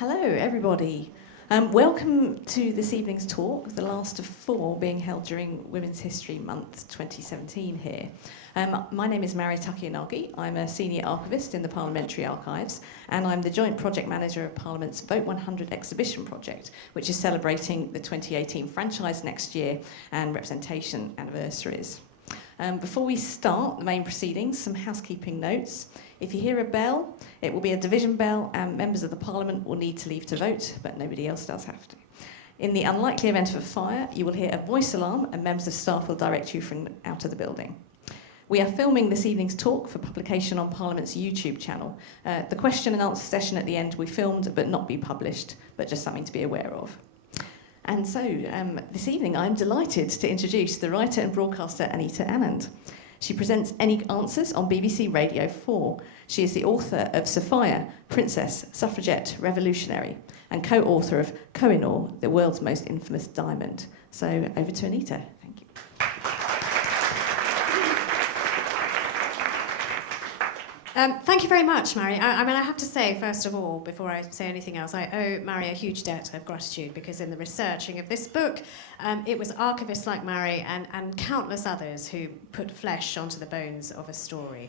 Hello, everybody. Welcome to this evening's talk, the last of 4 being held during Women's History Month 2017 here. My name is Mary Takiyanagi. I'm a senior archivist in the Parliamentary Archives, and I'm the joint project manager of Parliament's Vote 100 exhibition project, which is celebrating the 2018 franchise next year and representation anniversaries. Before we start the main proceedings, some housekeeping notes. If you hear a bell, it will be a division bell, and members of the Parliament will need to leave to vote, but nobody else does have to. In the unlikely event of a fire, you will hear a voice alarm, and members of staff will direct you from out of the building. We are filming this evening's talk for publication on Parliament's YouTube channel. The question and answer session at the end will be filmed but not be published, but just something to be aware of. And so, this evening, I'm delighted to introduce the writer and broadcaster Anita Anand. She presents Any Answers on BBC Radio 4. She is the author of Sophia, Princess, Suffragette, Revolutionary, and co-author of Koh-i-noor, the world's most infamous diamond. So, over to Anita. Thank you. Thank you very much, Mary. I mean, I have to say, first of all, before I say anything else, I owe Mary a huge debt of gratitude, because in the researching of this book, it was archivists like Mary and countless others who put flesh onto the bones of a story.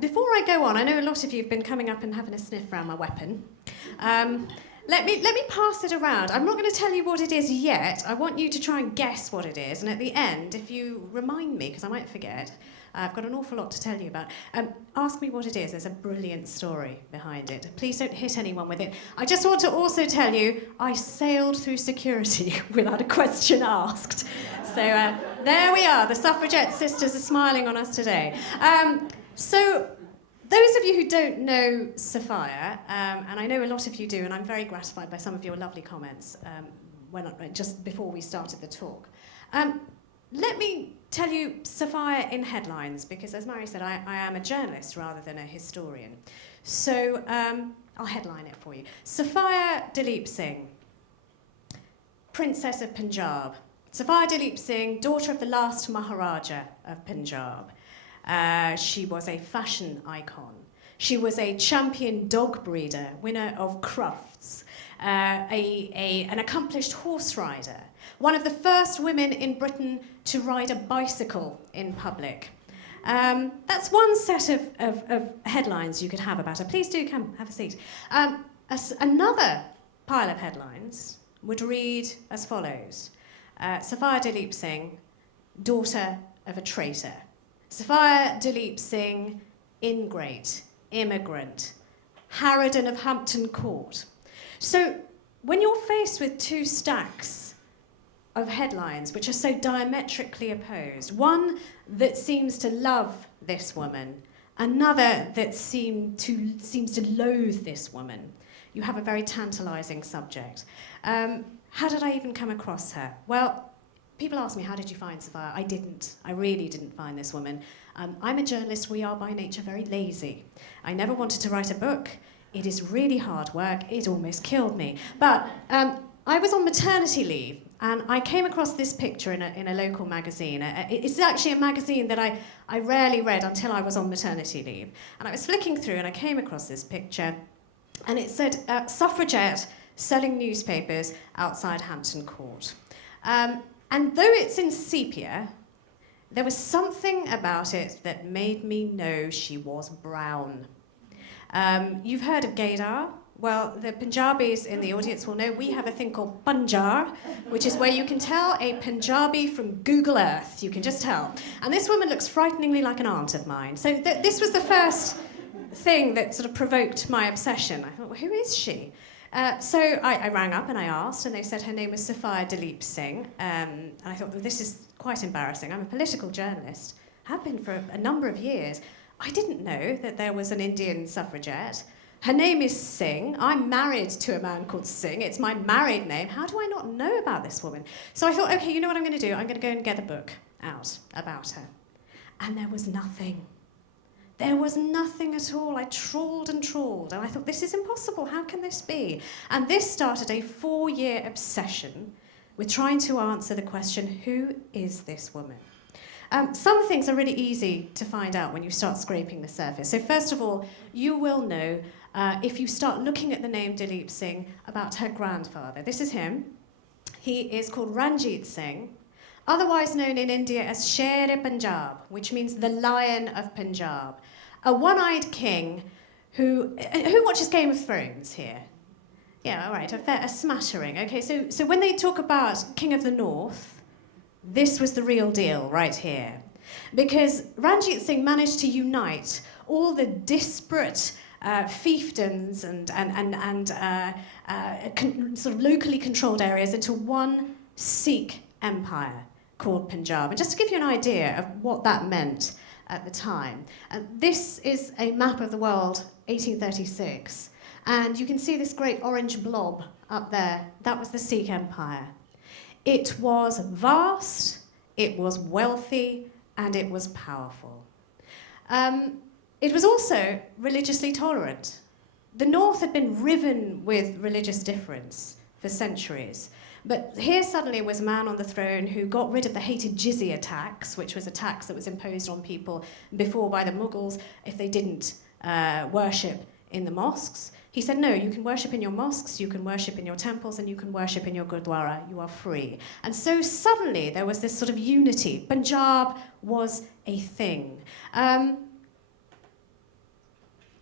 Before I go on, I know a lot of you have been coming up and having a sniff around my weapon. Let me pass it around. I'm not going to tell you what it is yet. I want you to try and guess what it is, and at the end, if you remind me, because I might forget, I've got an awful lot to tell you about. Ask me what it is. There's a brilliant story behind it. Please don't hit anyone with it. I just want to also tell you, I sailed through security without a question asked. So there we are. The Suffragette sisters are smiling on us today. So those of you who don't know Sophia, and I know a lot of you do, and I'm very gratified by some of your lovely comments just before we started the talk. Let me tell you Sophia in headlines, because as Mary said, I am a journalist rather than a historian. So I'll headline it for you. Sophia Duleep Singh, Princess of Punjab. Sophia Duleep Singh, daughter of the last Maharaja of Punjab. She was a fashion icon. She was a champion dog breeder, winner of Crufts, an accomplished horse rider, one of the first women in Britain to ride a bicycle in public. That's one set of headlines you could have about her. Please do come, have a seat. Another pile of headlines would read as follows. Sophia Duleep Singh, daughter of a traitor. Sophia Duleep Singh, ingrate, immigrant, harridan of Hampton Court. So when you're faced with 2 stacks of headlines which are so diametrically opposed, one that seems to love this woman, another that seems to loathe this woman, you have a very tantalising subject. How did I even come across her? Well, people ask me, how did you find Sophia? I didn't. I really didn't find this woman. I'm a journalist. We are by nature very lazy. I never wanted to write a book. It is really hard work. It almost killed me. But I was on maternity leave, and I came across this picture in a local magazine. It's actually a magazine that I rarely read until I was on maternity leave. And I was flicking through, and I came across this picture, and it said, Suffragette selling newspapers outside Hampton Court. And though it's in sepia, there was something about it that made me know she was brown. You've heard of gaydar? Well, the Punjabis in the audience will know we have a thing called Punjar, which is where you can tell a Punjabi from Google Earth. You can just tell. And this woman looks frighteningly like an aunt of mine. So this was the first thing that sort of provoked my obsession. I thought, well, who is she? So I rang up and I asked, and they said her name was Sophia Duleep Singh. And I thought, well, this is quite embarrassing. I'm a political journalist, have been for a number of years. I didn't know that there was an Indian suffragette. Her name is Singh. I'm married to a man called Singh. It's my married name. How do I not know about this woman? So I thought, okay, you know what I'm going to do? I'm going to go and get a book out about her. And there was nothing. There was nothing at all. I trawled and trawled, and I thought, this is impossible. How can this be? And this started a 4-year obsession with trying to answer the question, who is this woman? Some things are really easy to find out when you start scraping the surface. So first of all, you will know if you start looking at the name Duleep Singh, about her grandfather. This is him. He is called Ranjit Singh, otherwise known in India as Sher-e-Punjab, which means the Lion of Punjab. A one-eyed king who watches Game of Thrones here? Yeah, all right, a smattering. Okay, so when they talk about King of the North, this was the real deal right here. Because Ranjit Singh managed to unite all the disparate fiefdoms and sort of locally controlled areas into one Sikh empire called Punjab. And just to give you an idea of what that meant at the time, this is a map of the world, 1836, and you can see this great orange blob up there. That was the Sikh empire. It was vast, it was wealthy, and it was powerful. It was also religiously tolerant. The North had been riven with religious difference for centuries. But here suddenly was a man on the throne who got rid of the hated jizya tax, which was a tax that was imposed on people before by the Mughals if they didn't worship in the mosques. He said, no, you can worship in your mosques, you can worship in your temples, and you can worship in your gurdwara. You are free. And so suddenly there was this sort of unity. Punjab was a thing.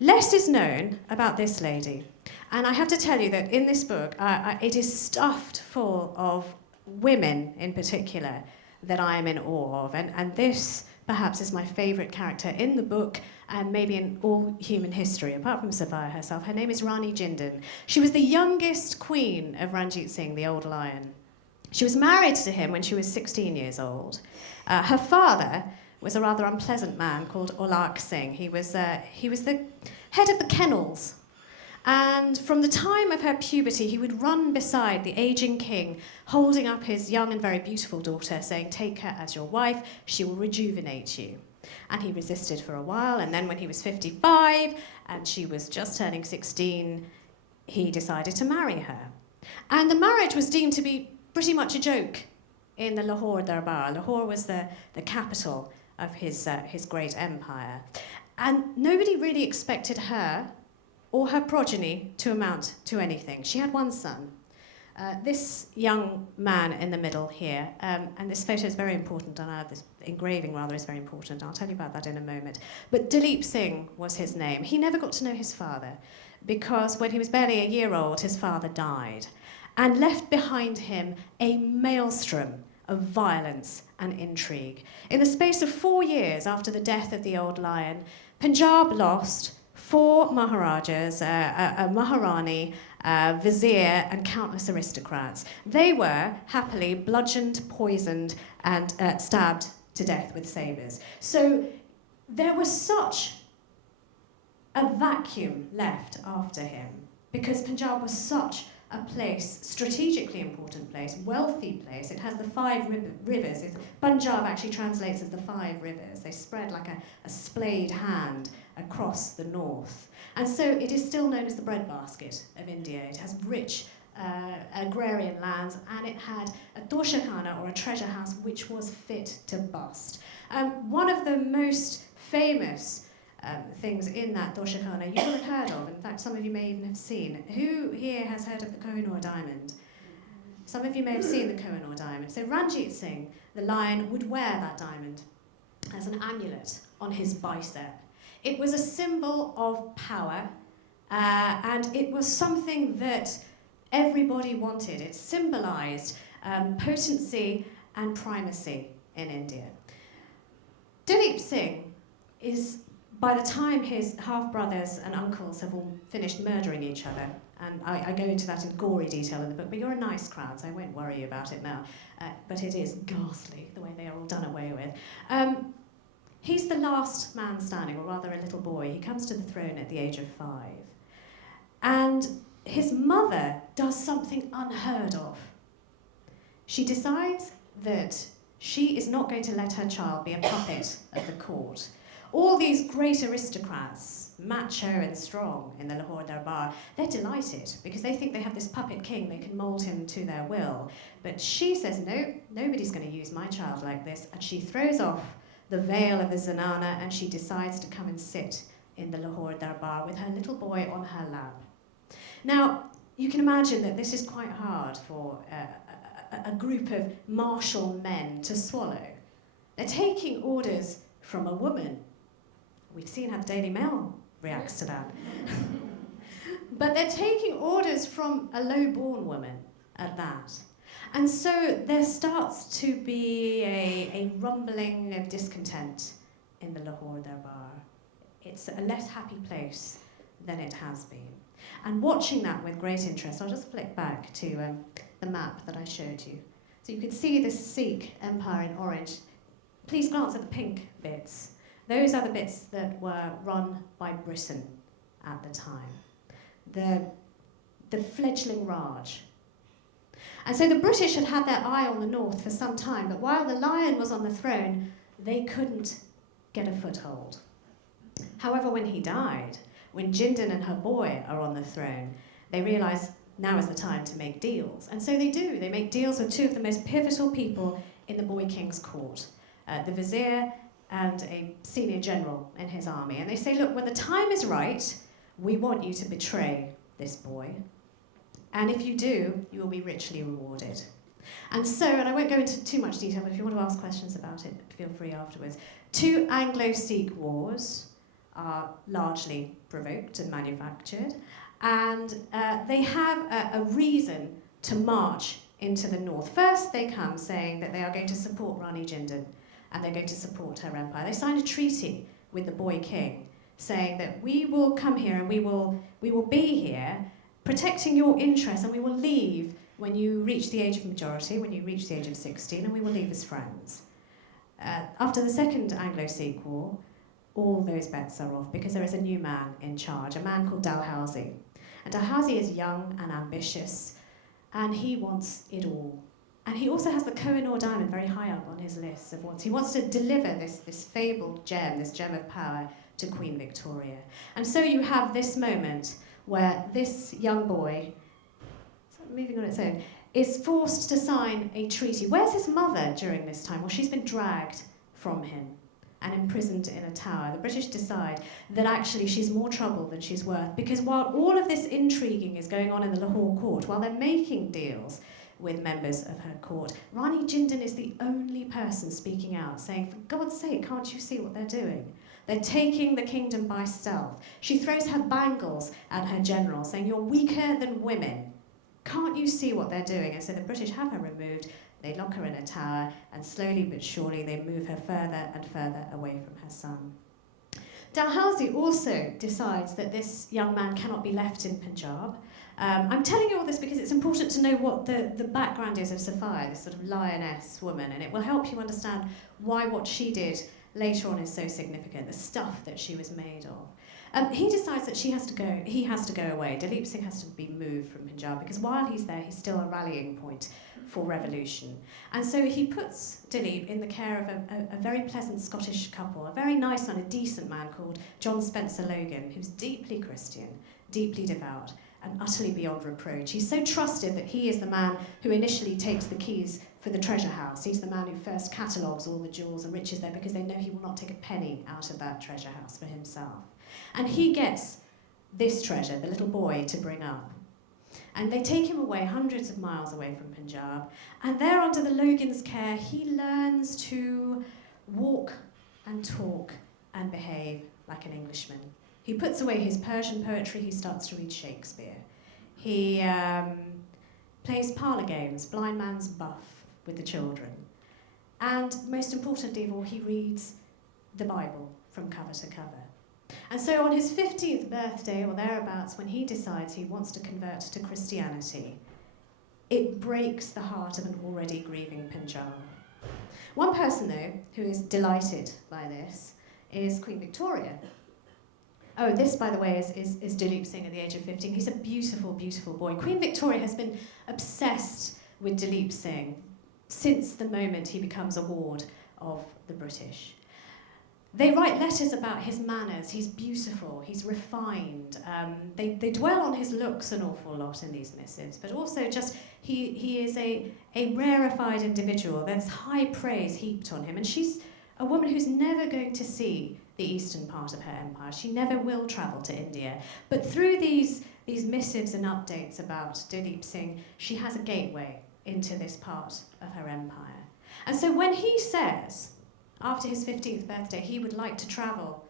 Less is known about this lady. And I have to tell you that in this book, it is stuffed full of women in particular that I am in awe of. And this, perhaps, is my favourite character in the book and maybe in all human history, apart from Sophia herself. Her name is Rani Jindal. She was the youngest queen of Ranjit Singh, the Old Lion. She was married to him when she was 16 years old. Her father was a rather unpleasant man called Olak Singh. He was the head of the kennels. And from the time of her puberty, he would run beside the aging king, holding up his young and very beautiful daughter, saying, take her as your wife, she will rejuvenate you. And he resisted for a while, and then when he was 55, and she was just turning 16, he decided to marry her. And the marriage was deemed to be pretty much a joke in the Lahore Darbar. Lahore was the capital of his great empire. And nobody really expected her or her progeny to amount to anything. She had one son. This young man in the middle here, and this photo is very important, and this engraving rather is very important. I'll tell you about that in a moment. But Duleep Singh was his name. He never got to know his father because when he was barely a year old, his father died and left behind him a maelstrom of violence and intrigue. In the space of 4 years after the death of the Old Lion, Punjab lost 4 Maharajas, a Maharani, vizier, and countless aristocrats. They were happily bludgeoned, poisoned, and stabbed to death with sabres. So there was such a vacuum left after him because Punjab was such a place, strategically important place, wealthy place. It has the 5 rivers. Punjab actually translates as the 5 rivers. They spread like a splayed hand across the north. And so it is still known as the breadbasket of India. It has rich agrarian lands, and it had a toshakhana, or a treasure house, which was fit to bust. One of the most famous things in that toshakhana you will have heard of. In fact, some of you may even have seen. Who here has heard of the Koh-i-noor diamond? Some of you may have seen the Koh-i-noor diamond. So Ranjit Singh, the lion, would wear that diamond as an amulet on his bicep. It was a symbol of power, and it was something that everybody wanted. It symbolized potency and primacy in India. Duleep Singh is, by the time his half-brothers and uncles have all finished murdering each other, and I go into that in gory detail in the book, but you're a nice crowd, so I won't worry you about it now. But it is ghastly, the way they are all done away with. He's the last man standing, or rather a little boy. He comes to the throne at the age of 5. And his mother does something unheard of. She decides that she is not going to let her child be a puppet of the court. All these great aristocrats, macho and strong in the Lahore Darbar, they're delighted because they think they have this puppet king, they can mould him to their will. But she says, no, nobody's going to use my child like this, and she throws off the veil of the zanana and she decides to come and sit in the Lahore Darbar with her little boy on her lap. Now, you can imagine that this is quite hard for a group of martial men to swallow. They're taking orders from a woman. We've seen how the Daily Mail reacts to that. But they're taking orders from a low-born woman at that. And so there starts to be a rumbling of discontent in the Lahore Darbar. It's a less happy place than it has been. And watching that with great interest, I'll just flick back to the map that I showed you. So you can see the Sikh Empire in orange. Please glance at the pink bits. Those are the bits that were run by Britain at the time. The fledgling Raj. And so the British had had their eye on the north for some time, but while the lion was on the throne, they couldn't get a foothold. However, when he died, when Jindal and her boy are on the throne, they realise now is the time to make deals. And so they do. They make deals with two of the most pivotal people in the boy king's court, the vizier and a senior general in his army. And they say, look, when the time is right, we want you to betray this boy. And if you do, you will be richly rewarded. And so, and I won't go into too much detail, but if you want to ask questions about it, feel free afterwards. 2 Anglo-Sikh Wars are largely provoked and manufactured, and they have a reason to march into the north. First, they come saying that they are going to support Rani Jindal, and they're going to support her empire. They signed a treaty with the boy king, saying that we will come here and we will be here, protecting your interests, and we will leave when you reach the age of majority, when you reach the age of 16, and we will leave as friends. After the Second Anglo-Sikh War, all those bets are off because there is a new man in charge, a man called Dalhousie. And Dalhousie is young and ambitious, and he wants it all. And he also has the Koh-i-noor diamond very high up on his list of wants. He wants to deliver this fabled gem, this gem of power, to Queen Victoria. And so you have this moment where this young boy, moving on its own, is forced to sign a treaty. Where's his mother during this time? Well, she's been dragged from him and imprisoned in a tower. The British decide that actually she's more trouble than she's worth, because while all of this intriguing is going on in the Lahore court, while they're making deals with members of her court, Rani Jindal is the only person speaking out, saying, for God's sake, can't you see what they're doing? They're taking the kingdom by stealth. She throws her bangles at her general, saying, you're weaker than women. Can't you see what they're doing? And so the British have her removed, they lock her in a tower, and slowly but surely they move her further and further away from her son. Dalhousie also decides that this young man cannot be left in Punjab. I'm telling you all this because it's important to know what the background is of Sophia, this sort of lioness woman, and it will help you understand why what she did later on is so significant, the stuff that she was made of. He decides that he has to go away. Duleep Singh has to be moved from Punjab because while he's there, he's still a rallying point for revolution. And so he puts Duleep in the care of a very pleasant Scottish couple, a very nice and a decent man called John Spencer Logan, who's deeply Christian, deeply devout, and utterly beyond reproach. He's so trusted that he is the man who initially takes the keys for the treasure house. He's the man who first catalogues all the jewels and riches there because they know he will not take a penny out of that treasure house for himself. And he gets this treasure, the little boy, to bring up. And they take him away, hundreds of miles away from Punjab, and there under the Logan's care, he learns to walk and talk and behave like an Englishman. He puts away his Persian poetry, he starts to read Shakespeare. He plays parlour games, blind man's buff with the children. And most importantly of all, he reads the Bible from cover to cover. And so on his 15th birthday, or thereabouts, when he decides he wants to convert to Christianity, it breaks the heart of an already grieving Punjab. One person, though, who is delighted by this is Queen Victoria. Oh, this, by the way, is Duleep Singh at the age of 15. He's a beautiful, beautiful boy. Queen Victoria has been obsessed with Duleep Singh since the moment he becomes a ward of the British. They write letters about his manners. He's beautiful, he's refined. They dwell on his looks an awful lot in these missives, but also just he is a rarefied individual. There's high praise heaped on him, and she's a woman who's never going to see the eastern part of her empire. She never will travel to India. But through these missives and updates about Duleep Singh, she has a gateway into this part of her empire. And so when he says, after his 15th birthday, he would like to travel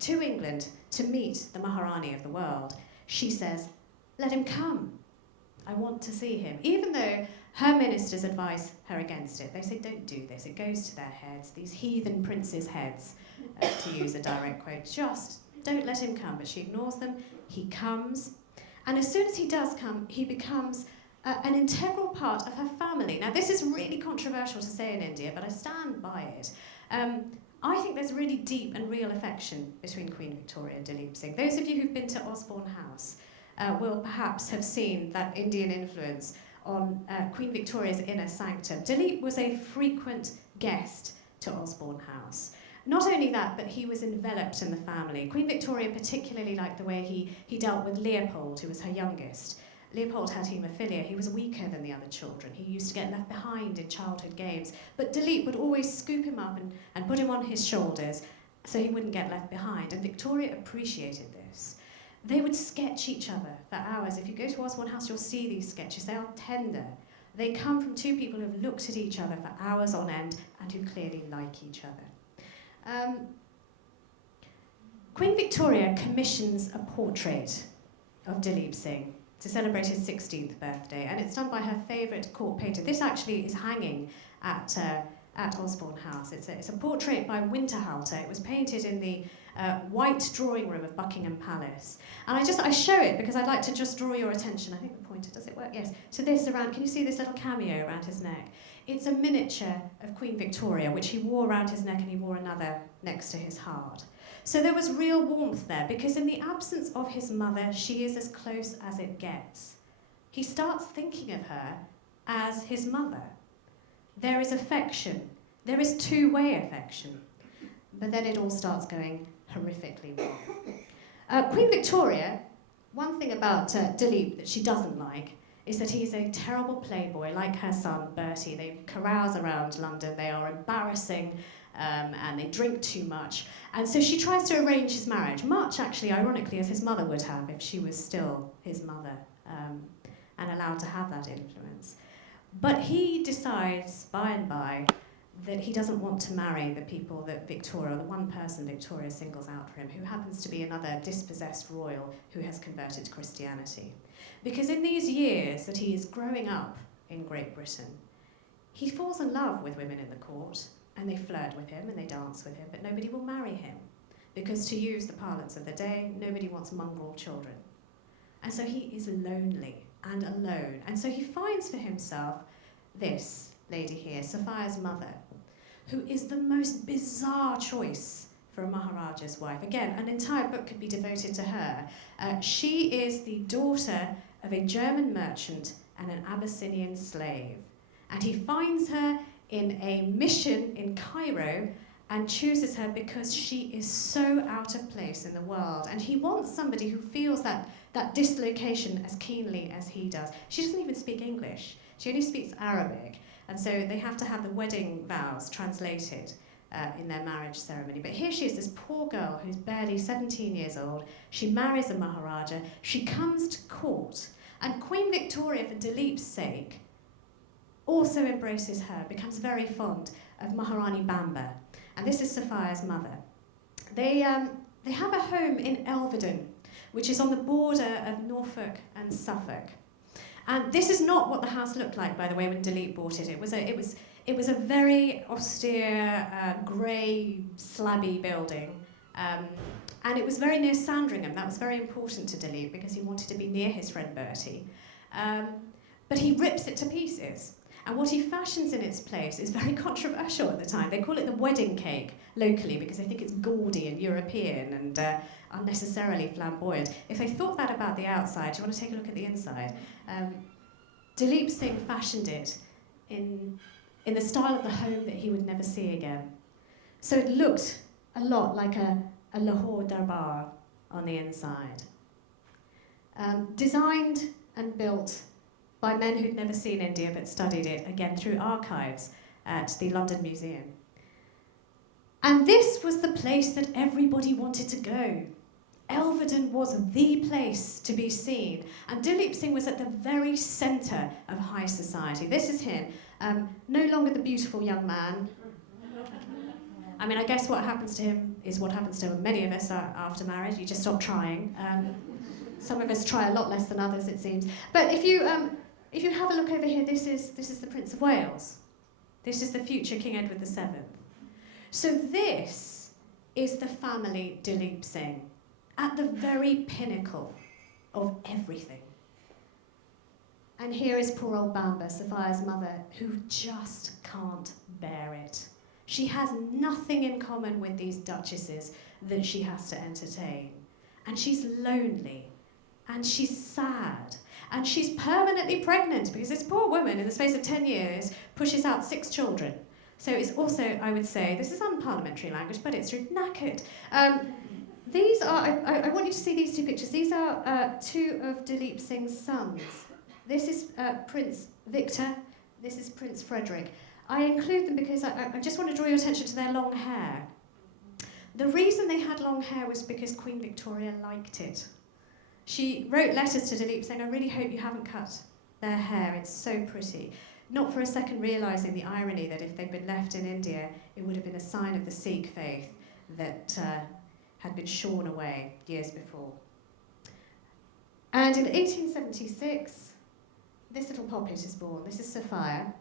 to England to meet the Maharani of the world, she says, let him come. I want to see him. Even though her ministers advise her against it. They say, don't do this. It goes to their heads, these heathen princes' heads, to use a direct quote. Just don't let him come. But she ignores them. He comes. And as soon as he does come, he becomes an integral part of her family. Now, this is really controversial to say in India, but I stand by it. I think there's really deep and real affection between Queen Victoria and Duleep Singh. Those of you who've been to Osborne House will perhaps have seen that Indian influence on Queen Victoria's inner sanctum. Duleep was a frequent guest to Osborne House. Not only that, but he was enveloped in the family. Queen Victoria particularly liked the way he dealt with Leopold, who was her youngest. Leopold had haemophilia. He was weaker than the other children. He used to get left behind in childhood games. But Duleep would always scoop him up and put him on his shoulders so he wouldn't get left behind. And Victoria appreciated this. They would sketch each other for hours. If you go to Osborne House, you'll see these sketches. They are tender. They come from two people who have looked at each other for hours on end and who clearly like each other. Queen Victoria commissions a portrait of Duleep Singh to celebrate his 16th birthday, and it's done by her favourite court painter. This actually is hanging at Osborne House. It's a portrait by Winterhalter. It was painted in the white drawing room of Buckingham Palace. And I show it because I'd like to just draw your attention. I think the pointer, does it work? Yes. To this around, can you see this little cameo around his neck? It's a miniature of Queen Victoria, which he wore around his neck, and he wore another next to his heart. So there was real warmth there, because in the absence of his mother, she is as close as it gets. He starts thinking of her as his mother. There is affection. There is two-way affection. But then it all starts going horrifically wrong. Queen Victoria, one thing about Duleep that she doesn't like is that he's a terrible playboy, like her son, Bertie. They carouse around London. They are embarrassing, and they drink too much. And so she tries to arrange his marriage, much actually, ironically, as his mother would have if she was still his mother, and allowed to have that influence. But he decides, by and by, that he doesn't want to marry the people that Victoria, the one person Victoria singles out for him, who happens to be another dispossessed royal who has converted to Christianity. Because in these years that he is growing up in Great Britain, he falls in love with women in the court, and they flirt with him and they dance with him, but nobody will marry him. Because to use the parlance of the day, nobody wants mongrel children. And so he is lonely and alone. And so he finds for himself this lady here, Sophia's mother, who is the most bizarre choice for a Maharaja's wife. Again, an entire book could be devoted to her. She is the daughter of a German merchant and an Abyssinian slave. And he finds her in a mission in Cairo and chooses her because she is so out of place in the world. And he wants somebody who feels that dislocation as keenly as he does. She doesn't even speak English. She only speaks Arabic. And so they have to have the wedding vows translated in their marriage ceremony. But here she is, this poor girl who's barely 17 years old. She marries a Maharaja. She comes to court. And Queen Victoria, for Duleep's sake, also embraces her, becomes very fond of Maharani Bamba. And this is Sophia's mother. They have a home in Verdun, which is on the border of Norfolk and Suffolk. And this is not what the house looked like, by the way, when Duleep bought it. It was a very austere, grey, slabby building. And it was very near Sandringham. That was very important to Duleep because he wanted to be near his friend Bertie. But he rips it to pieces. And what he fashions in its place is very controversial at the time. They call it the wedding cake locally because they think it's gaudy and European and unnecessarily flamboyant. If they thought that about the outside, do you want to take a look at the inside? Duleep Singh fashioned it in the style of the home that he would never see again. So it looked a lot like a Lahore Darbar on the inside. Designed and built by men who'd never seen India but studied it, again, through archives at the London Museum. And this was the place that everybody wanted to go. Verdun was the place to be seen. And Duleep Singh was at the very centre of high society. This is him, no longer the beautiful young man. I mean, I guess what happens to him is what happens to many of us after marriage. You just stop trying. Some of us try a lot less than others, it seems. But if you have a look over here, this is the Prince of Wales. This is the future King Edward VII. So this is the family Duleep Singh, at the very pinnacle of everything. And here is poor old Bamba, Sophia's mother, who just can't bear it. She has nothing in common with these duchesses that she has to entertain. And she's lonely, and she's sad, and she's permanently pregnant because this poor woman, in the space of 10 years, pushes out 6 children. So it's also, I would say, this is unparliamentary language, but it's true, knackered. These are, I want you to see these 2 pictures. These are 2 of Duleep Singh's sons. This is Prince Victor, this is Prince Frederick. I include them because I just want to draw your attention to their long hair. The reason they had long hair was because Queen Victoria liked it. She wrote letters to Duleep saying, I really hope you haven't cut their hair, it's so pretty. Not for a second realising the irony that if they'd been left in India, it would have been a sign of the Sikh faith that had been shorn away years before. And in 1876, this little poppet is born. This is Sophia,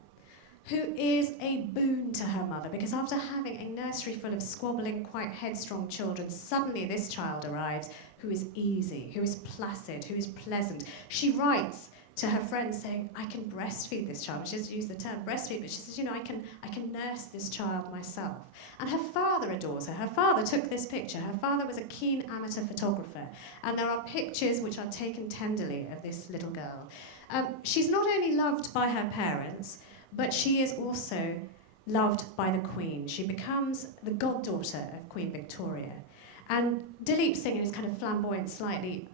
who is a boon to her mother, because after having a nursery full of squabbling, quite headstrong children, suddenly this child arrives who is easy, who is placid, who is pleasant. She writes to her friends saying, I can breastfeed this child. She doesn't use the term breastfeed, but she says, you know, I can nurse this child myself. And her father adores her. Her father took this picture. Her father was a keen amateur photographer. And there are pictures which are taken tenderly of this little girl. She's not only loved by her parents, but she is also loved by the Queen. She becomes the goddaughter of Queen Victoria. And Duleep Singh, in his kind of flamboyant, slightly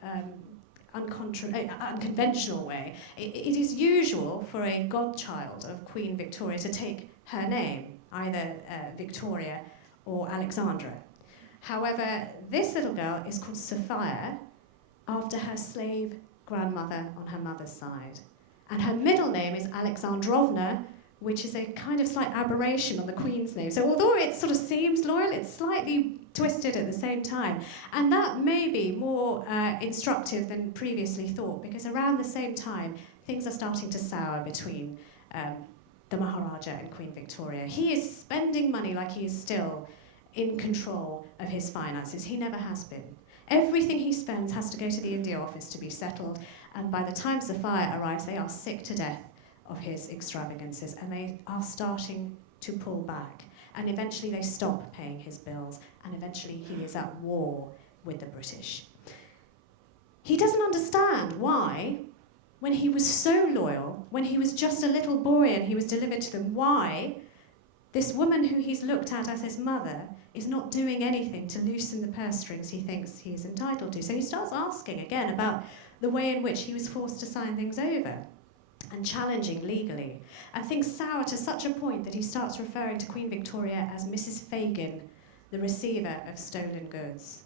unconventional way, it is usual for a godchild of Queen Victoria to take her name, either Victoria or Alexandra. However, this little girl is called Sophia after her slave grandmother on her mother's side. And her middle name is Alexandrovna, which is a kind of slight aberration on the Queen's name. So although it sort of seems loyal, it's slightly twisted at the same time. And that may be more instructive than previously thought, because around the same time, things are starting to sour between the Maharaja and Queen Victoria. He is spending money like he is still in control of his finances. He never has been. Everything he spends has to go to the India office to be settled, and by the time Sophia arrives, they are sick to death of his extravagances, and they are starting to pull back. And eventually they stop paying his bills, and eventually he is at war with the British. He doesn't understand why, when he was so loyal, when he was just a little boy and he was delivered to them, why this woman who he's looked at as his mother is not doing anything to loosen the purse strings he thinks he is entitled to. So he starts asking again about the way in which he was forced to sign things over and challenging legally. And things sour to such a point that he starts referring to Queen Victoria as Mrs. Fagin, the receiver of stolen goods.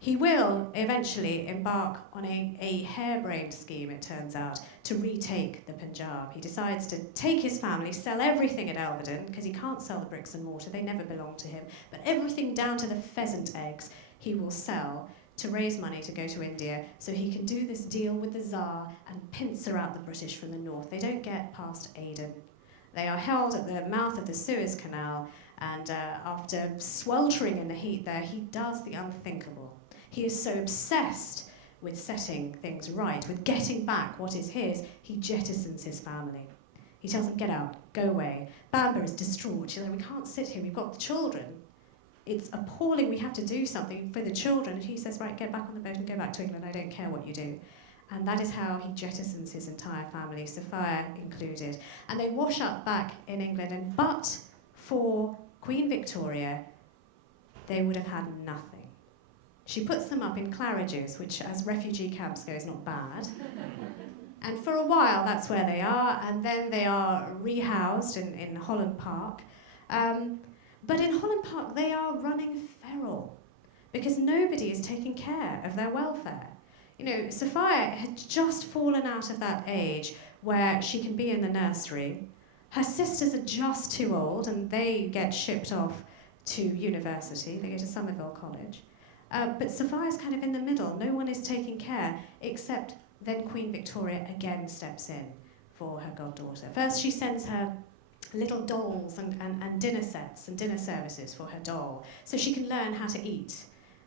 He will eventually embark on a harebrained scheme, it turns out, to retake the Punjab. He decides to take his family, sell everything at Verdun, because he can't sell the bricks and mortar, they never belong to him, but everything down to the pheasant eggs he will sell to raise money to go to India so he can do this deal with the Tsar and pincer out the British from the north. They don't get past Aden. They are held at the mouth of the Suez Canal, and after sweltering in the heat there, he does the unthinkable. He is so obsessed with setting things right, with getting back what is his, he jettisons his family. He tells them, get out, go away. Bamba is distraught. She's like, we can't sit here, we've got the children. It's appalling, we have to do something for the children. And he says, right, get back on the boat and go back to England, I don't care what you do. And that is how he jettisons his entire family, Sophia included. And they wash up back in England, and but for Queen Victoria, they would have had nothing. She puts them up in Claridge's, which as refugee camps go is not bad. And for a while that's where they are, and then they are rehoused in Holland Park. But in Holland Park, they are running feral because nobody is taking care of their welfare. You know, Sophia had just fallen out of that age where she can be in the nursery. Her sisters are just too old and they get shipped off to university. They go to Somerville College. But Sophia's kind of in the middle. No one is taking care, except then Queen Victoria again steps in for her goddaughter. First she sends her little dolls and dinner sets and dinner services for her doll, so she can learn how to eat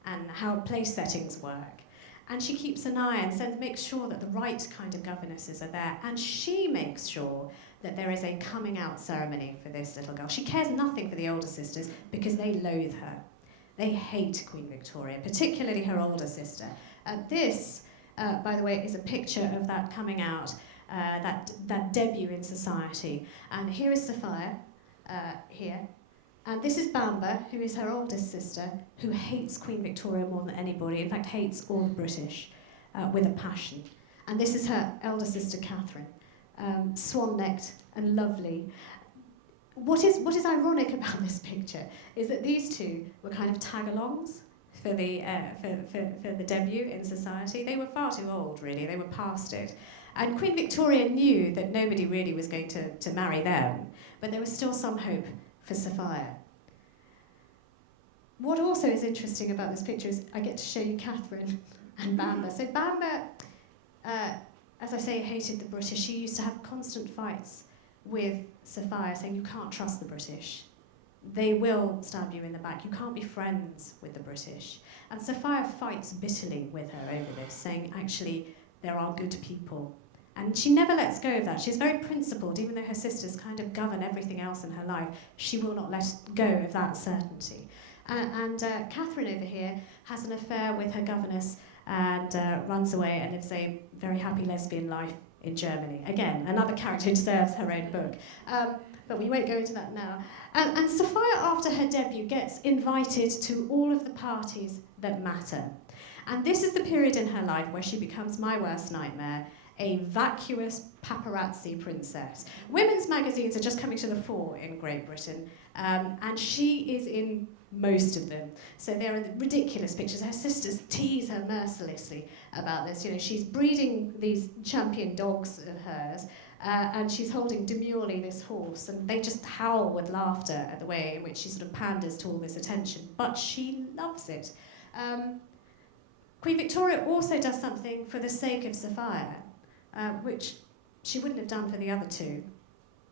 and how place settings work. And she keeps an eye and makes sure that the right kind of governesses are there. And she makes sure that there is a coming out ceremony for this little girl. She cares nothing for the older sisters because they loathe her. They hate Queen Victoria, particularly her older sister. This, by the way, is a picture of that coming out, that debut in society. And here is Sophia, here. And this is Bamba, who is her oldest sister, who hates Queen Victoria more than anybody, in fact hates all the British with a passion. And this is her elder sister, Catherine, swan-necked and lovely. What is ironic about this picture is that these two were kind of tag-alongs for the debut in society. They were far too old, really. They were past it. And Queen Victoria knew that nobody really was going to marry them, but there was still some hope for Sophia. What also is interesting about this picture is I get to show you Catherine and Bamba. So Bamba, as I say, hated the British. She used to have constant fights with Sophia, saying you can't trust the British. They will stab you in the back. You can't be friends with the British. And Sophia fights bitterly with her over this, saying actually there are good people. And she never lets go of that. She's very principled, even though her sisters kind of govern everything else in her life. She will not let go of that certainty. And Catherine over here has an affair with her governess and runs away and lives a very happy lesbian life in Germany. Again, another character who deserves her own book. But we won't go into that now. And Sophia, after her debut, gets invited to all of the parties that matter. And this is the period in her life where she becomes my worst nightmare, a vacuous paparazzi princess. Women's magazines are just coming to the fore in Great Britain, and she is in most of them. So there are ridiculous pictures. Her sisters tease her mercilessly about this. You know, she's breeding these champion dogs of hers, and she's holding demurely this horse, and they just howl with laughter at the way in which she sort of panders to all this attention. But she loves it. Queen Victoria also does something for the sake of Sophia, which she wouldn't have done for the other two,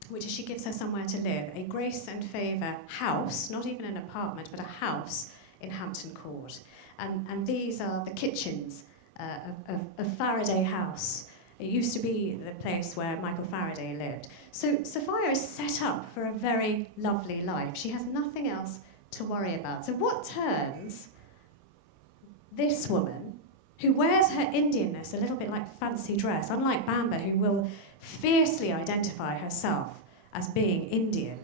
which is she gives her somewhere to live, a Grace and Favour house, not even an apartment, but a house in Hampton Court. And these are the kitchens of Faraday House. It used to be the place where Michael Faraday lived. So Sophia is set up for a very lovely life. She has nothing else to worry about. So what turns this woman, who wears her Indianness a little bit like fancy dress, unlike Bamba, who will fiercely identify herself as being Indian.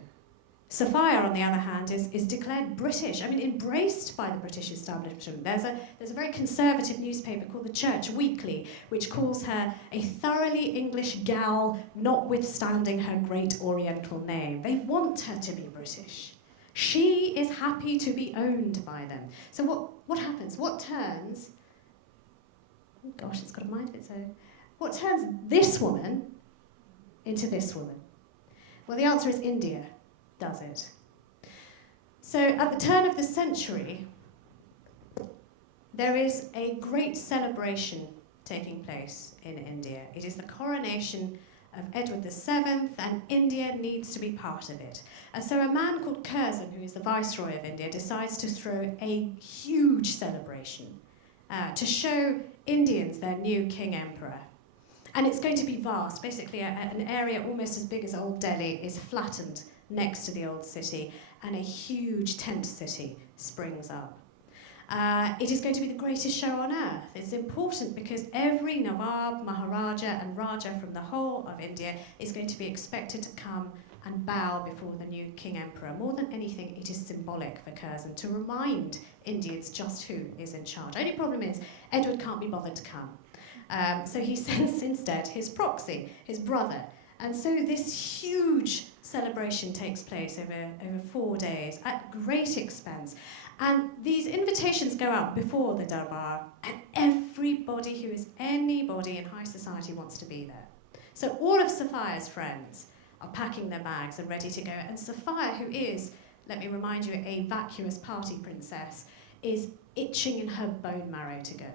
Sophia, on the other hand, is declared British. I mean, embraced by the British establishment. There's a very conservative newspaper called the Church Weekly, which calls her a thoroughly English gal, notwithstanding her great Oriental name. They want her to be British. She is happy to be owned by them. So what happens? What turns... Oh gosh, it's got a mind of its own. What turns this woman into this woman? Well, the answer is India does it. So at the turn of the century, there is a great celebration taking place in India. It is the coronation of Edward VII, and India needs to be part of it. And so a man called Curzon, who is the Viceroy of India, decides to throw a huge celebration to show Indians their new King Emperor. And it's going to be vast. Basically, an area almost as big as Old Delhi is flattened next to the old city, and a huge tent city springs up. It is going to be the greatest show on earth. It's important because every Nawab, Maharaja and Raja from the whole of India is going to be expected to come and bow before the new King Emperor. More than anything, it is symbolic for Curzon to remind Indians just who is in charge. Only problem is, Edward can't be bothered to come. So he sends instead his proxy, his brother, And so this huge celebration takes place over 4 days at great expense. And these invitations go out before the Darbar, and everybody who is anybody in high society wants to be there. So all of Sophia's friends are packing their bags and ready to go. And Sophia, who is, let me remind you, a vacuous party princess, is itching in her bone marrow to go.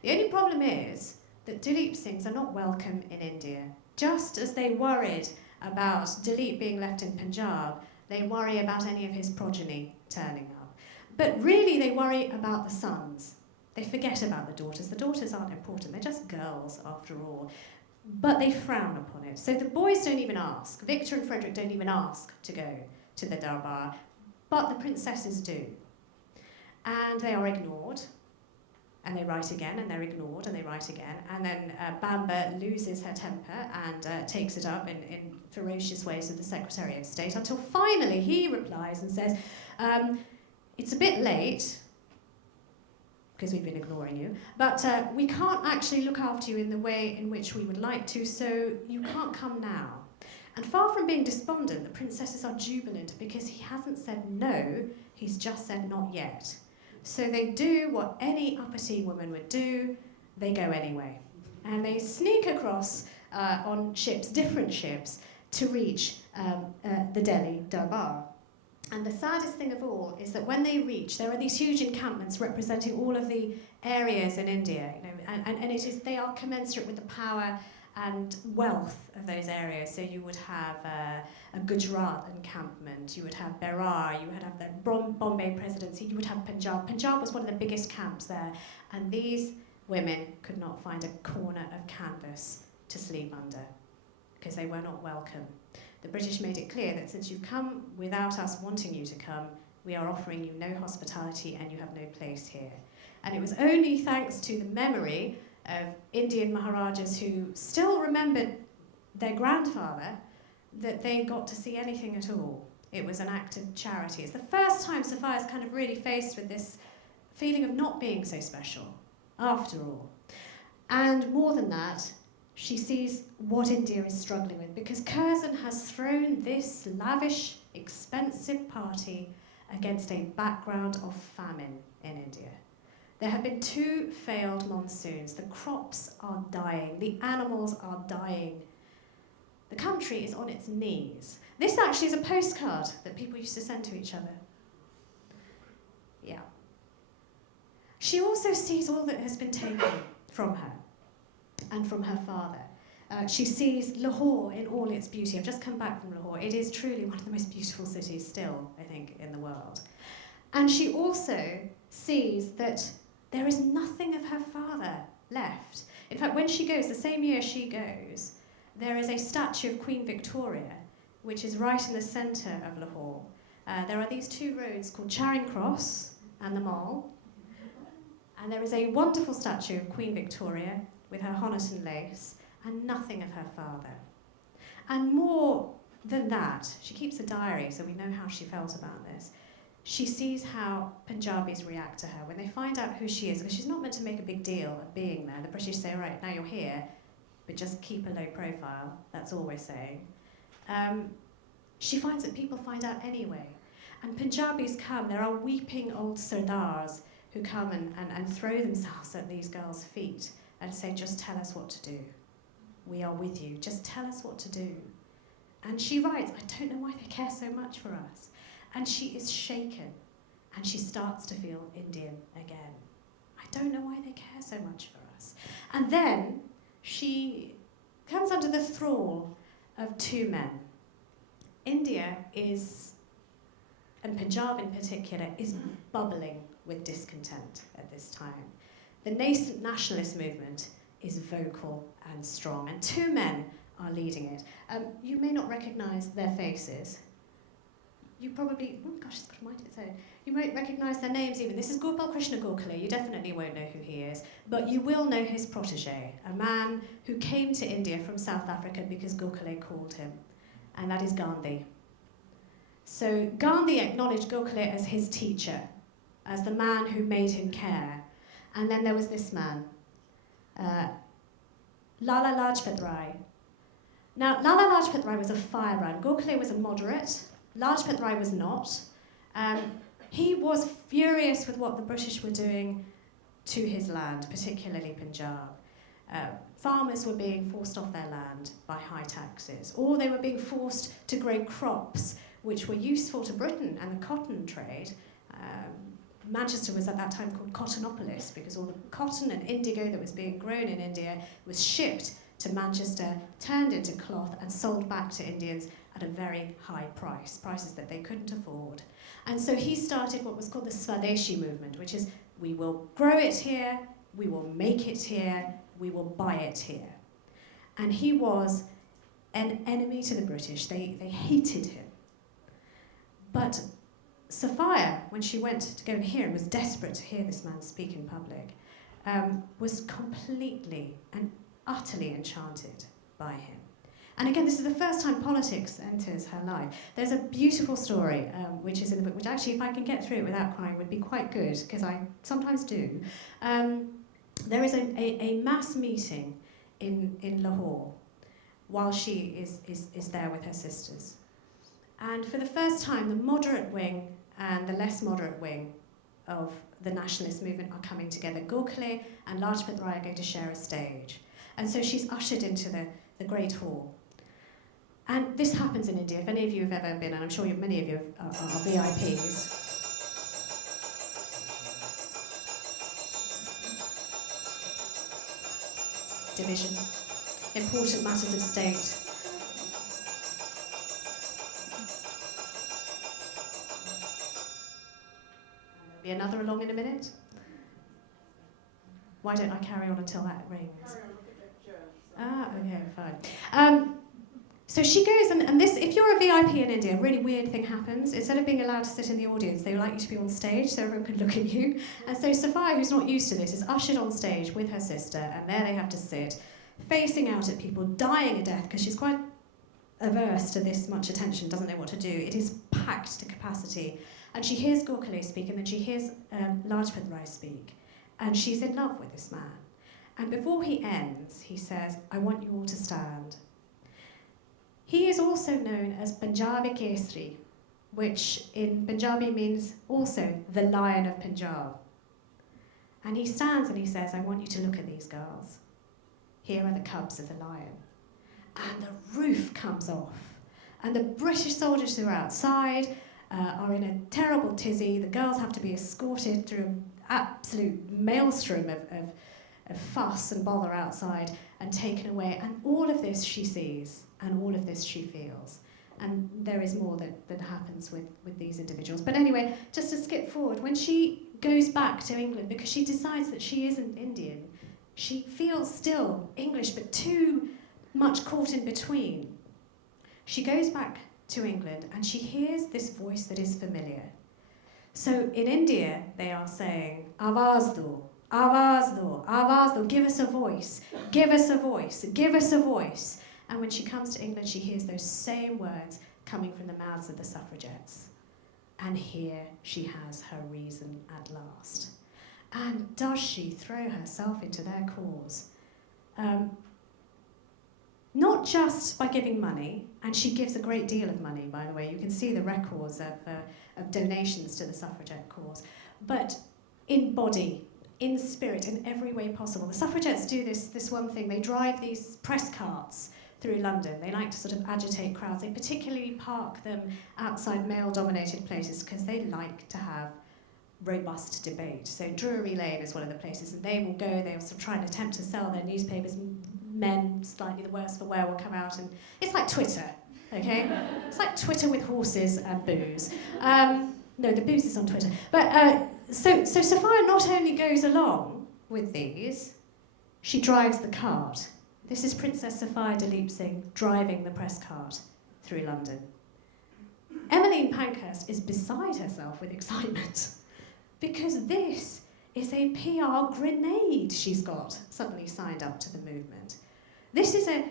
The only problem is that Duleep Singhs are not welcome in India. Just as they worried about Duleep being left in Punjab, they worry about any of his progeny turning up. But really they worry about the sons. They forget about the daughters. The daughters aren't important, they're just girls after all. But they frown upon it. So the boys don't even ask. Victor and Frederick don't even ask to go to the Darbar, but the princesses do. And they are ignored, and they write again, and they're ignored, and they write again. And then Bamba loses her temper and takes it up in ferocious ways with the Secretary of State, until finally he replies and says, it's a bit late, because we've been ignoring you, but we can't actually look after you in the way in which we would like to, so you can't come now. And far from being despondent, the princesses are jubilant because he hasn't said no, he's just said not yet. So they do what any uppity woman would do, they go anyway. And they sneak across on ships, different ships, to reach the Delhi Darbar. And the saddest thing of all is that when they reach, there are these huge encampments representing all of the areas in India, you know, and they are commensurate with the power and wealth of those areas. So you would have a Gujarat encampment, you would have Berar, you would have the Bombay Presidency, you would have Punjab. Punjab was one of the biggest camps there, and these women could not find a corner of canvas to sleep under because they were not welcome. The British made it clear that since you've come without us wanting you to come, we are offering you no hospitality and you have no place here. And it was only thanks to the memory of Indian Maharajas who still remembered their grandfather that they got to see anything at all. It was an act of charity. It's the first time Sophia's kind of really faced with this feeling of not being so special, after all. And more than that, she sees what India is struggling with, because Curzon has thrown this lavish, expensive party against a background of famine in India. There have been 2 failed monsoons. The crops are dying. The animals are dying. The country is on its knees. This actually is a postcard that people used to send to each other. Yeah. She also sees all that has been taken from her and from her father. She sees Lahore in all its beauty. I've just come back from Lahore. It is truly one of the most beautiful cities still, I think, in the world. And she also sees that there is nothing of her father left. In fact, when she goes, the same year she goes, there is a statue of Queen Victoria, which is right in the centre of Lahore. There are these 2 roads called Charing Cross and the Mall. And there is a wonderful statue of Queen Victoria with her Honiton lace, and nothing of her father. And more than that, she keeps a diary, so we know how she felt about this. She sees how Punjabis react to her when they find out who she is, because she's not meant to make a big deal of being there. The British say, right, now you're here, but just keep a low profile. That's all we're saying. She finds that people find out anyway. And Punjabis come, there are weeping old sardars who come and throw themselves at these girls' feet and say, just tell us what to do. We are with you. Just tell us what to do. And she writes, I don't know why they care so much for us. And she is shaken, and she starts to feel Indian again. I don't know why they care so much for us. And then she comes under the thrall of 2 men. India is, and Punjab in particular, is bubbling with discontent at this time. The nascent nationalist movement is vocal and strong, and 2 men are leading it. You may not recognise their faces. You probably, oh gosh, it's got a mind of its own. You won't recognise their names even. This is Gopal Krishna Gokhale. You definitely won't know who he is, but you will know his protege, a man who came to India from South Africa because Gokhale called him, and that is Gandhi. So Gandhi acknowledged Gokhale as his teacher, as the man who made him care. And then there was this man, Lala Lajpat Rai, Now, Lala Lajpat Rai was a firebrand. Gokhale was a moderate. Lajpat Rai was not. He was furious with what the British were doing to his land, particularly Punjab. Farmers were being forced off their land by high taxes, or they were being forced to grow crops which were useful to Britain and the cotton trade. Manchester was at that time called Cottonopolis because all the cotton and indigo that was being grown in India was shipped to Manchester, turned into cloth and sold back to Indians at a very high price, prices that they couldn't afford. And so he started what was called the Swadeshi movement, which is we will grow it here, we will make it here, we will buy it here. And he was an enemy to the British. They hated him. But Sophia, when she went to go and hear him, was desperate to hear this man speak in public, was completely and utterly enchanted by him. And again, this is the first time politics enters her life. There's a beautiful story, which is in the book, which actually, if I can get through it without crying, would be quite good, because I sometimes do. There is a mass meeting in Lahore while she is there with her sisters. And for the first time, the moderate wing and the less moderate wing of the nationalist movement are coming together. Gokhale and Lajpat Rai are going to share a stage. And so she's ushered into the Great Hall. And this happens in India. If any of you have ever been, and I'm sure many of you are VIPs. Division. Important matters of state. Be another along in a minute? Why don't I carry on until that rings? Okay, fine. So she goes, and this, if you're a VIP in India, a really weird thing happens. Instead of being allowed to sit in the audience, they would like you to be on stage so everyone could look at you. And so Sophia, who's not used to this, is ushered on stage with her sister, and there they have to sit, facing out at people, dying a death, because she's quite averse to this much attention, doesn't know what to do. It is packed to capacity. And she hears Gokhale speak, and then she hears Lajpat Rai speak. And she's in love with this man. And before he ends, he says, I want you all to stand. He is also known as Punjabi Kesri, which in Punjabi means also the Lion of Punjab. And he stands and he says, I want you to look at these girls. Here are the cubs of the lion. And the roof comes off. And the British soldiers who are outside are in a terrible tizzy. The girls have to be escorted through an absolute maelstrom of fuss and bother outside and taken away. And all of this she sees, and all of this she feels. And there is more that happens with these individuals. But anyway, just to skip forward, when she goes back to England, because she decides that she isn't Indian, she feels still English, but too much caught in between. She goes back to England and she hears this voice that is familiar. So in India, they are saying, Awaz do, Awaz do, Awaz do, give us a voice, give us a voice, give us a voice. And when she comes to England, she hears those same words coming from the mouths of the suffragettes. And here she has her reason at last. And does she throw herself into their cause? Not just by giving money, and she gives a great deal of money, by the way. You can see the records of donations to the suffragette cause. But in body, in spirit, in every way possible. The suffragettes do this one thing. They drive these press carts through London. They like to sort of agitate crowds. They particularly park them outside male-dominated places because they like to have robust debate. So Drury Lane is one of the places, and they will go, they'll sort of try and attempt to sell their newspapers. Men, slightly the worse for wear, will come out, and it's like Twitter, okay? It's like Twitter with horses and booze. No, the booze is on Twitter. But so Sophia not only goes along with these, she drives the cart. This is Princess Sophia Duleep Singh driving the press cart through London. Emmeline Pankhurst is beside herself with excitement because this is a PR grenade she's got suddenly signed up to the movement. This is a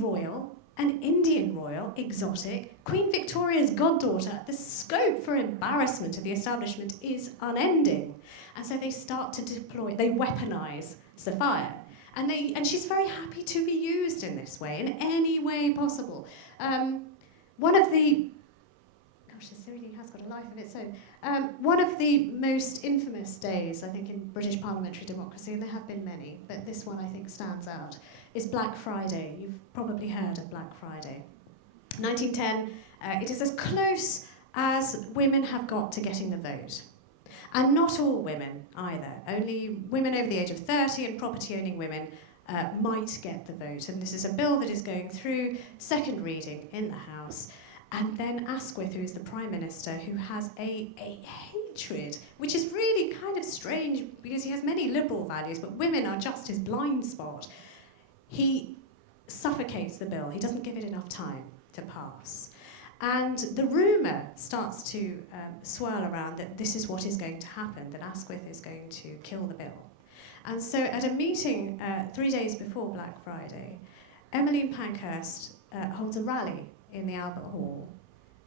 royal, an Indian royal, exotic, Queen Victoria's goddaughter. The scope for embarrassment of the establishment is unending. And so they start to deploy, they weaponize Sophia. And she's very happy to be used in this way, in any way possible. One of the, gosh, this really has got a life of its own. One of the most infamous days, I think, in British parliamentary democracy, and there have been many, but this one I think stands out, is Black Friday. You've probably heard of Black Friday. 1910, it is as close as women have got to getting the vote. And not all women either. Only women over the age of 30 and property-owning women might get the vote. And this is a bill that is going through second reading in the House. And then Asquith, who is the Prime Minister, who has a hatred, which is really kind of strange because he has many liberal values, but women are just his blind spot. He suffocates the bill. He doesn't give it enough time to pass. And the rumour starts to swirl around that this is what is going to happen, that Asquith is going to kill the bill. And so at a meeting 3 days before Black Friday, Emmeline Pankhurst holds a rally in the Albert Hall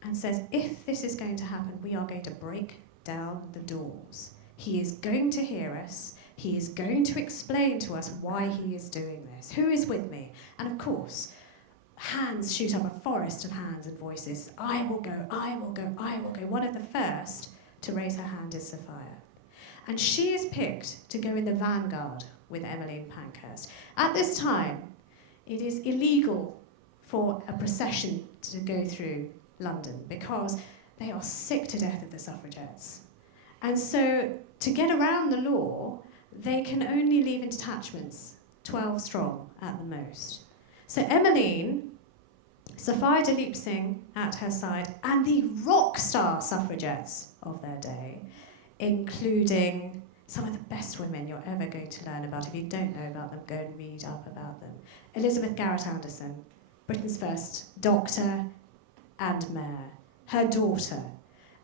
and says, if this is going to happen, we are going to break down the doors. He is going to hear us. He is going to explain to us why he is doing this. Who is with me? And of course, hands shoot up, a forest of hands and voices. I will go, I will go, I will go. One of the first to raise her hand is Sophia. And she is picked to go in the vanguard with Emmeline Pankhurst. At this time, it is illegal for a procession to go through London because they are sick to death of the suffragettes. And so to get around the law, they can only leave in detachments, 12 strong at the most. So Emmeline, Sophia Duleep Singh at her side, and the rock star suffragettes of their day, including some of the best women you're ever going to learn about. If you don't know about them, go and read up about them. Elizabeth Garrett Anderson, Britain's first doctor and mayor. Her daughter.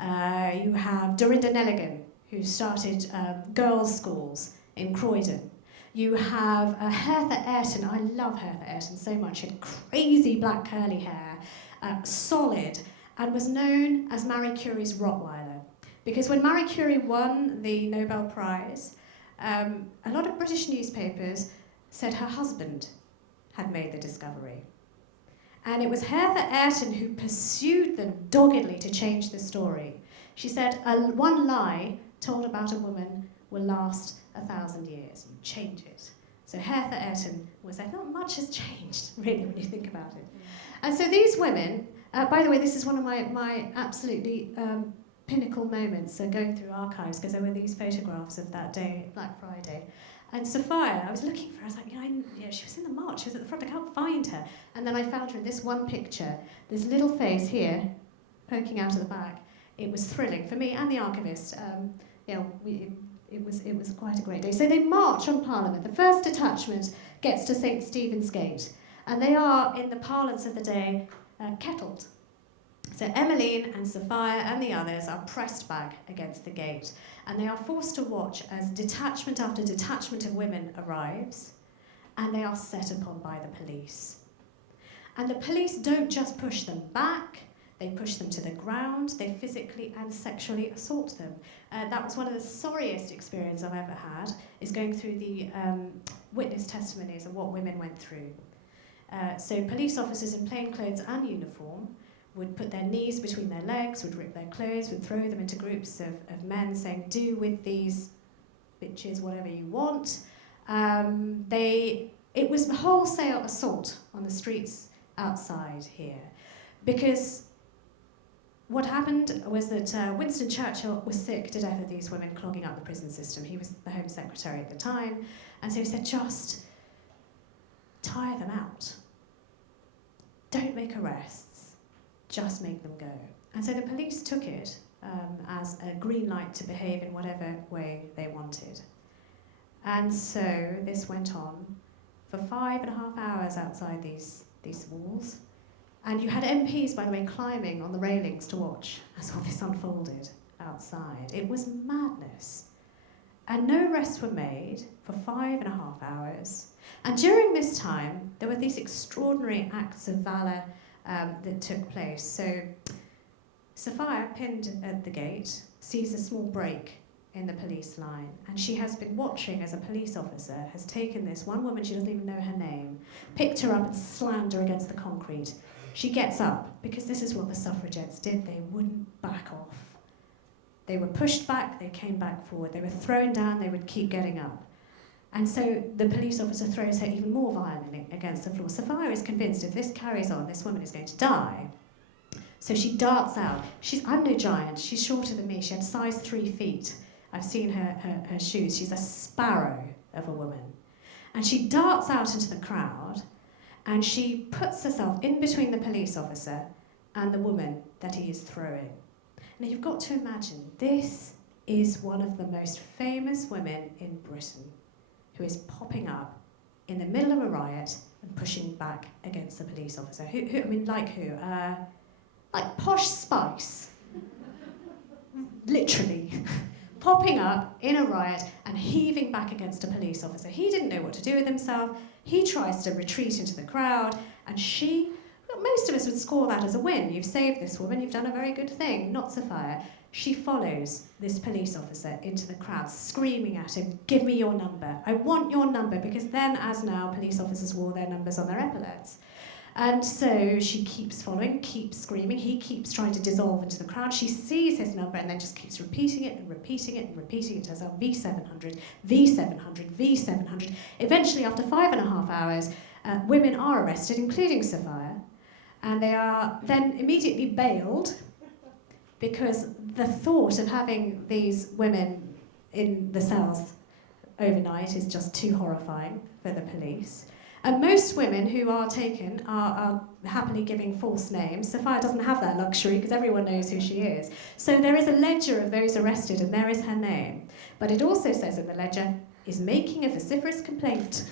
You have Dorinda Nelligan, who started girls' schools in Croydon. You have Hertha Ayrton. I love Hertha Ayrton so much. She had crazy black curly hair, solid, and was known as Marie Curie's Rottweiler. Because when Marie Curie won the Nobel Prize, a lot of British newspapers said her husband had made the discovery. And it was Hertha Ayrton who pursued them doggedly to change the story. She said, one lie told about a woman will last 1,000 years. You change it. So Hertha Ayrton was there. Not much has changed, really, when you think about it. And so these women, by the way, this is one of my absolutely pinnacle moments going through archives, because there were these photographs of that day, Black Friday. And Sophia, I was looking for her, I was like, she was in the march, she was at the front, I can't find her. And then I found her in this one picture, this little face here, poking out of the back. It was thrilling for me and the archivist. It was quite a great day. So they march on Parliament. The first detachment gets to St. Stephen's Gate, and they are, in the parlance of the day, kettled. So Emmeline and Sophia and the others are pressed back against the gate, and they are forced to watch as detachment after detachment of women arrives, and they are set upon by the police. And the police don't just push them back, they push them to the ground, they physically and sexually assault them. That was one of the sorriest experiences I've ever had, is going through the witness testimonies of what women went through. So police officers in plain clothes and uniform would put their knees between their legs, would rip their clothes, would throw them into groups of men saying, do with these bitches whatever you want. It was wholesale assault on the streets outside here. Because what happened was that Winston Churchill was sick to death of these women clogging up the prison system. He was the Home Secretary at the time, and so he said, just tire them out. Don't make arrests, just make them go. And so the police took it as a green light to behave in whatever way they wanted. And so this went on for 5.5 hours outside these walls. And you had MPs, by the way, climbing on the railings to watch as all this unfolded outside. It was madness. And no arrests were made for 5.5 hours. And during this time, there were these extraordinary acts of valour that took place. So Sophia, pinned at the gate, sees a small break in the police line, and she has been watching as a police officer has taken this one woman, she doesn't even know her name, picked her up and slammed her against the concrete. She gets up, because this is what the suffragettes did, they wouldn't back off. They were pushed back, they came back forward. They were thrown down, they would keep getting up. And so the police officer throws her even more violently against the floor. Sophia is convinced if this carries on, this woman is going to die. So she darts out. I'm no giant, she's shorter than me. She had size 3 feet. I've seen her shoes. She's a sparrow of a woman. And she darts out into the crowd, and she puts herself in between the police officer and the woman that he is throwing. Now you've got to imagine, this is one of the most famous women in Britain who is popping up in the middle of a riot and pushing back against the police officer. Like who? Like Posh Spice. Literally. Popping up in a riot and heaving back against a police officer. He didn't know what to do with himself. He tries to retreat into the crowd, and most of us would score that as a win. You've saved this woman, you've done a very good thing. Not Sophia. She follows this police officer into the crowd, screaming at him, "Give me your number. I want your number," because then, as now, police officers wore their numbers on their epaulets. And so she keeps following, keeps screaming, he keeps trying to dissolve into the crowd. She sees his number and then just keeps repeating it and repeating it and repeating it to herself. V700, V700, V700. Eventually, after 5.5 hours, women are arrested, including Sophia, and they are then immediately bailed because the thought of having these women in the cells overnight is just too horrifying for the police. And most women who are taken are happily giving false names. Sophia doesn't have that luxury because everyone knows who she is. So there is a ledger of those arrested, and there is her name. But it also says in the ledger, is making a vociferous complaint.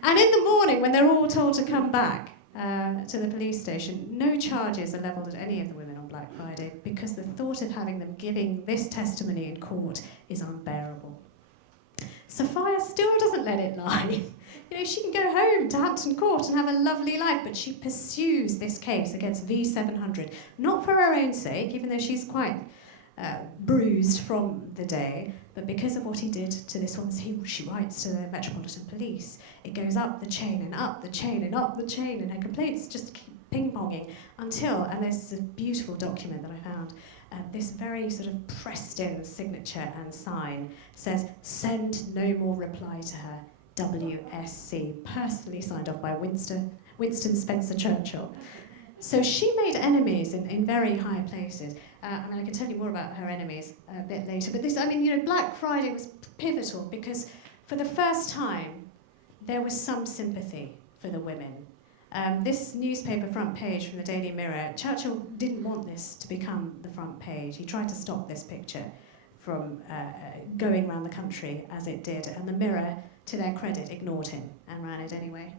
And in the morning, when they're all told to come back to the police station, no charges are levelled at any of the women on Black Friday because the thought of having them giving this testimony in court is unbearable. Sophia still doesn't let it lie. She can go home to Hampton Court and have a lovely life, but she pursues this case against V700, not for her own sake, even though she's quite bruised from the day, but because of what he did to this woman. She writes to the Metropolitan Police. It goes up the chain and up the chain and up the chain, and her complaints just keep ping-ponging until, and there's a beautiful document that I found, this very sort of pressed-in signature and sign says, "Send no more reply to her, WSC," personally signed off by Winston Spencer Churchill. So she made enemies in very high places. I can tell you more about her enemies a bit later. But Black Friday was pivotal because for the first time, there was some sympathy for the women. This newspaper front page from the Daily Mirror, Churchill didn't want this to become the front page. He tried to stop this picture from going around the country as it did, and the Mirror, to their credit, ignored him and ran it anyway.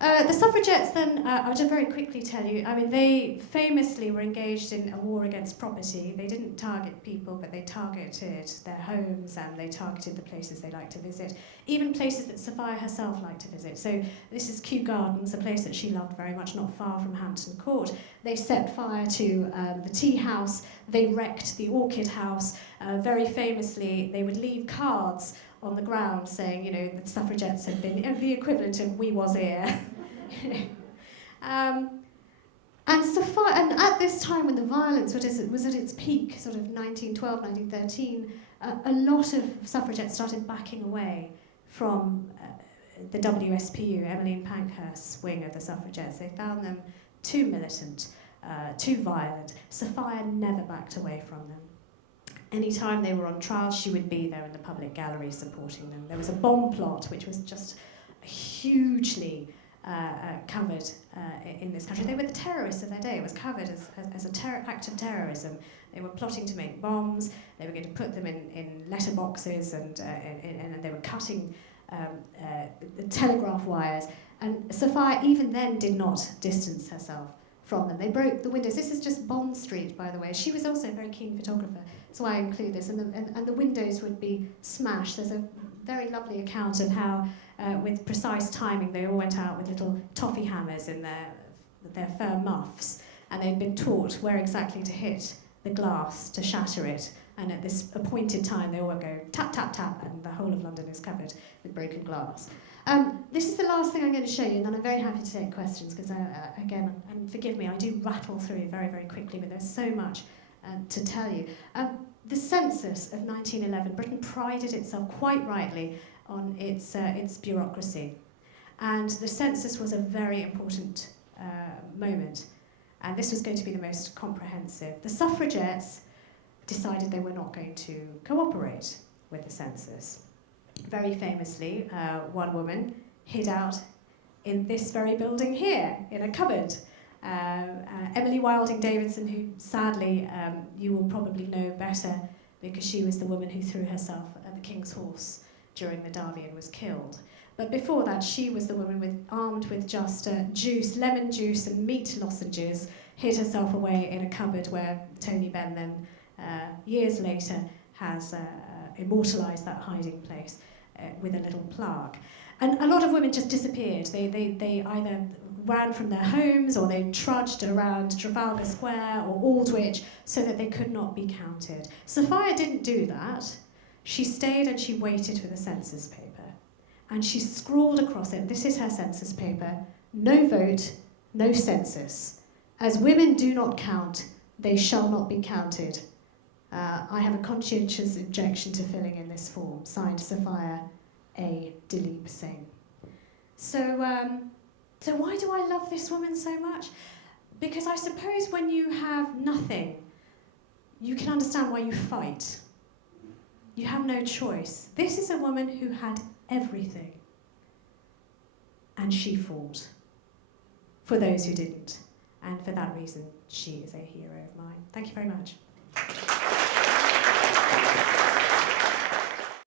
The suffragettes then, I'll just very quickly tell you, they famously were engaged in a war against property. They didn't target people, but they targeted their homes and they targeted the places they liked to visit, even places that Sophia herself liked to visit. So this is Kew Gardens, a place that she loved very much, not far from Hampton Court. They set fire to the tea house, they wrecked the orchid house. Very famously, they would leave cards on the ground saying, the suffragettes had been the equivalent of "we was here." And Sophia, and at this time when the violence was at its peak, sort of 1912, 1913, a lot of suffragettes started backing away from the WSPU, Emmeline Pankhurst's wing of the suffragettes. They found them too militant, too violent. Sophia never backed away from them. Anytime they were on trial, she would be there in the public gallery supporting them. There was a bomb plot which was just hugely covered in this country. They were the terrorists of their day. It was covered as an act of terrorism. They were plotting to make bombs. They were going to put them in letterboxes, and they were cutting the telegraph wires. And Sophia even then did not distance herself from them. They broke the windows. This is just Bond Street, by the way. She was also a very keen photographer, so I include this. And the windows would be smashed. There's a very lovely account of how, with precise timing, they all went out with little toffee hammers in their fur muffs, and they'd been taught where exactly to hit the glass to shatter it. And at this appointed time, they all go tap, tap, tap, and the whole of London is covered with broken glass. This is the last thing I'm going to show you, and then I'm very happy to take questions, because, again, and forgive me, I do rattle through very, very quickly, but there's so much to tell you. The census of 1911, Britain prided itself quite rightly on its bureaucracy. And the census was a very important moment. And this was going to be the most comprehensive. The suffragettes decided they were not going to cooperate with the census. Very famously, one woman hid out in this very building here, in a cupboard. Emily Wilding Davidson, who sadly you will probably know better because she was the woman who threw herself at the King's Horse during the Derby and was killed. But before that, she was the woman armed with just juice, lemon juice and meat lozenges, hid herself away in a cupboard where Tony Benn then, years later, has immortalised that hiding place with a little plaque. And a lot of women just disappeared. They either ran from their homes or they trudged around Trafalgar Square or Aldwych so that they could not be counted. Sophia didn't do that. She stayed and she waited for the census paper. And she scrawled across it, this is her census paper, no vote, no census. As women do not count, they shall not be counted. I have a conscientious objection to filling in this form. Signed, Sophia Duleep Singh. So why do I love this woman so much? Because I suppose when you have nothing, you can understand why you fight. You have no choice. This is a woman who had everything. And she fought for those who didn't. And for that reason, she is a hero of mine. Thank you very much.